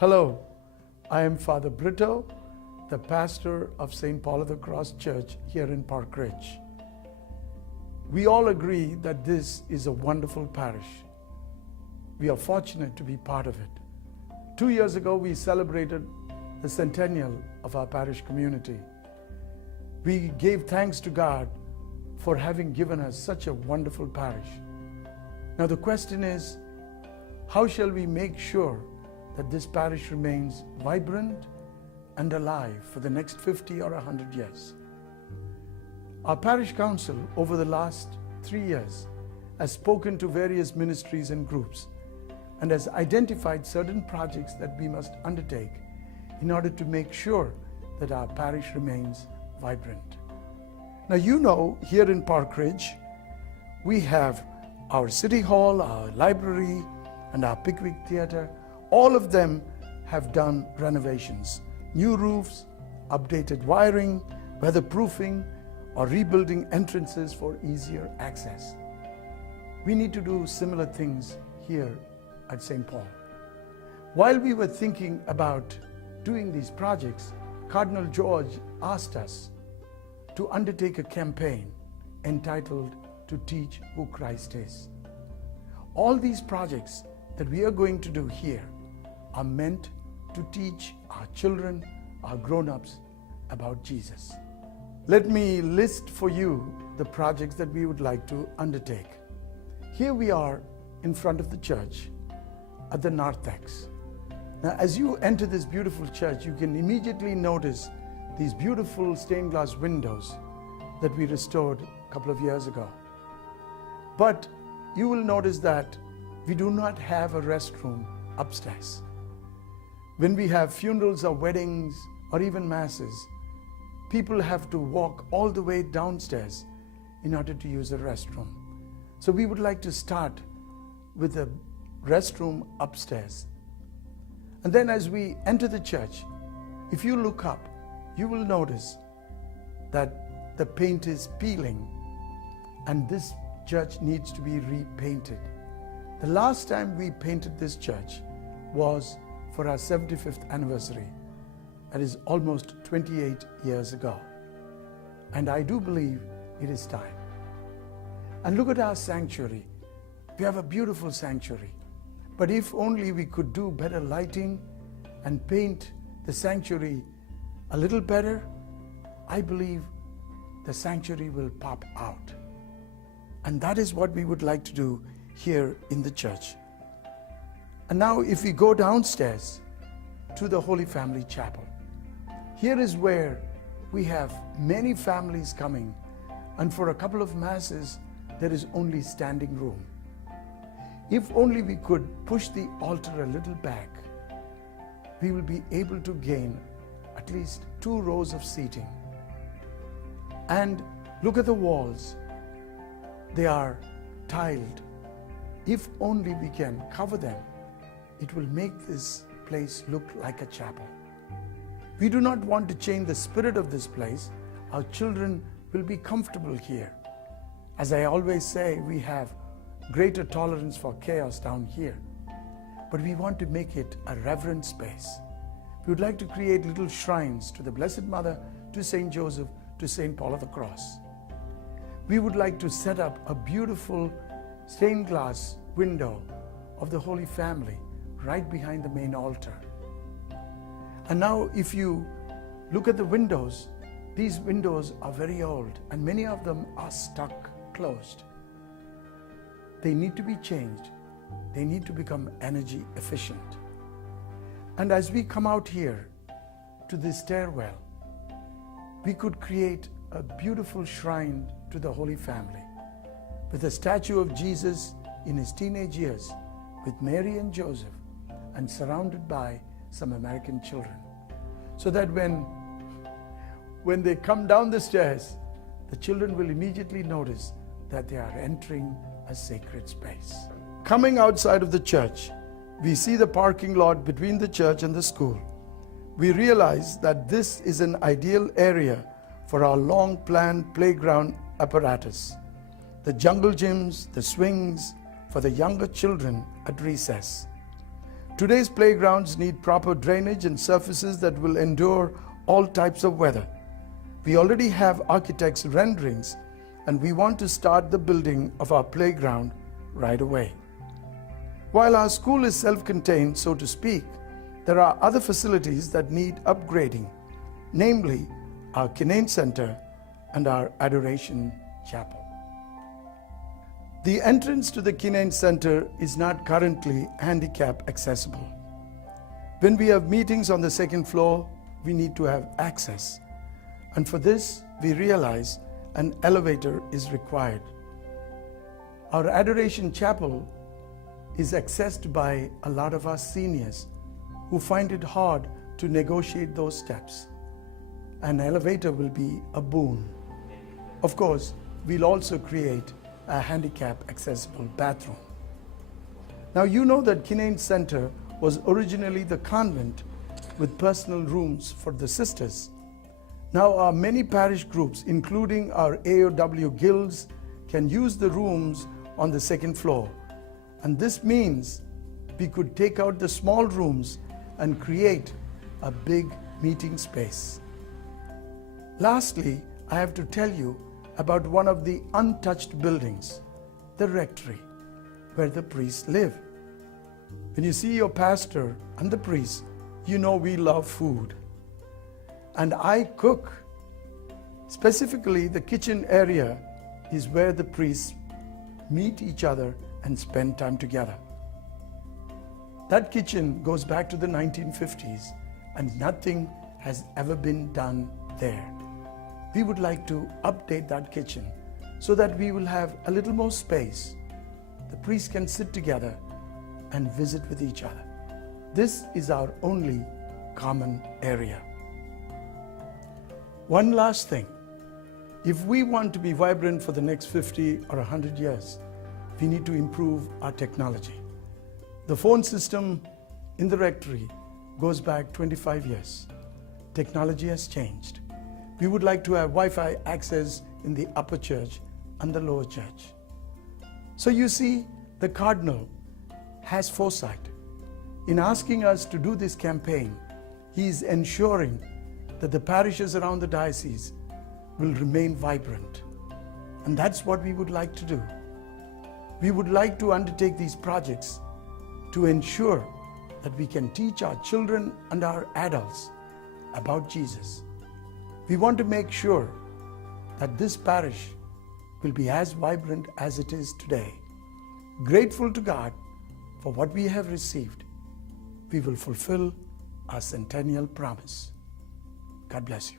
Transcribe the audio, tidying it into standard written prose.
Hello, I am Father Brito, the pastor of St. Paul of the Cross Church here in Park Ridge. We all agree that this is a wonderful parish. We are fortunate to be part of it. 2 years ago, we celebrated the Centennial of our parish community. We gave thanks to God for having given us such a wonderful parish. Now the question is, how shall we make sure that this parish remains vibrant and alive for the next 50 or 100 years? Our parish council over the last 3 years has spoken to various ministries and groups and has identified certain projects that we must undertake in order to make sure that our parish remains vibrant. Now you know, here in Park Ridge, we have our City Hall, our library, and our Pickwick Theatre. All of them have done renovations, new roofs, updated wiring, weatherproofing, or rebuilding entrances for easier access. We need to do similar things here at St. Paul. While we were thinking about doing these projects, Cardinal George asked us to undertake a campaign entitled "To Teach Who Christ Is." All these projects that we are going to do here are meant to teach our children, our grown-ups, about Jesus. Let me list for you the projects that we would like to undertake. Here we are in front of the church at the narthex. Now, as you enter this beautiful church, you can immediately notice these beautiful stained glass windows that we restored a couple of years ago. But you will notice that we do not have a restroom upstairs. When we have funerals or weddings or even masses, people have to walk all the way downstairs in order to use a restroom. So we would like to start with a restroom upstairs. And then as we enter the church, if you look up, you will notice that the paint is peeling and this church needs to be repainted. The last time we painted this church was for our 75th anniversary. That is almost 28 years ago. And I do believe it is time. And look at our sanctuary. We have a beautiful sanctuary. But if only we could do better lighting and paint the sanctuary a little better, I believe the sanctuary will pop out. And that is what we would like to do here in the church. And now if we go downstairs to the Holy Family Chapel, here is where we have many families coming, and for a couple of masses there is only standing room. If only we could push the altar a little back, we will be able to gain at least 2 rows of seating. And look at the walls. They are tiled. If only we can cover them, it will make this place look like a chapel. We do not want to change the spirit of this place. Our children will be comfortable here. As I always say, we have greater tolerance for chaos down here, but we want to make it a reverent space. We would like to create little shrines to the Blessed Mother, to Saint Joseph, to Saint Paul of the Cross. We would like to set up a beautiful stained glass window of the Holy Family right behind the main altar. And now if you look at the windows, these windows are very old and many of them are stuck closed. They need to be changed. They need to become energy efficient. And as we come out here to this stairwell, we could create a beautiful shrine to the Holy Family with a statue of Jesus in his teenage years with Mary and Joseph and surrounded by some American children, so that when they come down the stairs, the children will immediately notice that they are entering a sacred space. Coming outside of the church, we see the parking lot between the church and the school. We realize that this is an ideal area for our long-planned playground apparatus. The jungle gyms, the swings for the younger children at recess. Today's playgrounds need proper drainage and surfaces that will endure all types of weather. We already have architects' renderings, and we want to start the building of our playground right away. While our school is self-contained, so to speak, there are other facilities that need upgrading, namely our Kinane Center and our Adoration Chapel. The entrance to the Kinane Center is not currently handicap accessible. When we have meetings on the second floor, we need to have access. And for this, we realize an elevator is required. Our Adoration Chapel is accessed by a lot of our seniors who find it hard to negotiate those steps. An elevator will be a boon. Of course, we'll also create a handicap accessible bathroom. Now you know that Kinane Center was originally the convent with personal rooms for the sisters. Now our many parish groups, including our AOW guilds, can use the rooms on the second floor. And this means we could take out the small rooms and create a big meeting space. Lastly, I have to tell you about one of the untouched buildings, the rectory, where the priests live. When you see your pastor and the priest, you know we love food. And I cook. Specifically, the kitchen area is where the priests meet each other and spend time together. That kitchen goes back to the 1950s, and nothing has ever been done there. We would like to update that kitchen so that we will have a little more space. The priests can sit together and visit with each other. This is our only common area. One last thing. If we want to be vibrant for the next 50 or 100 years, we need to improve our technology. The phone system in the rectory goes back 25 years. Technology has changed. We would like to have Wi-Fi access in the upper church and the lower church. So you see, the Cardinal has foresight. In asking us to do this campaign, he is ensuring that the parishes around the diocese will remain vibrant. And that's what we would like to do. We would like to undertake these projects to ensure that we can teach our children and our adults about Jesus. We want to make sure that this parish will be as vibrant as it is today. Grateful to God for what we have received, we will fulfill our centennial promise. God bless you.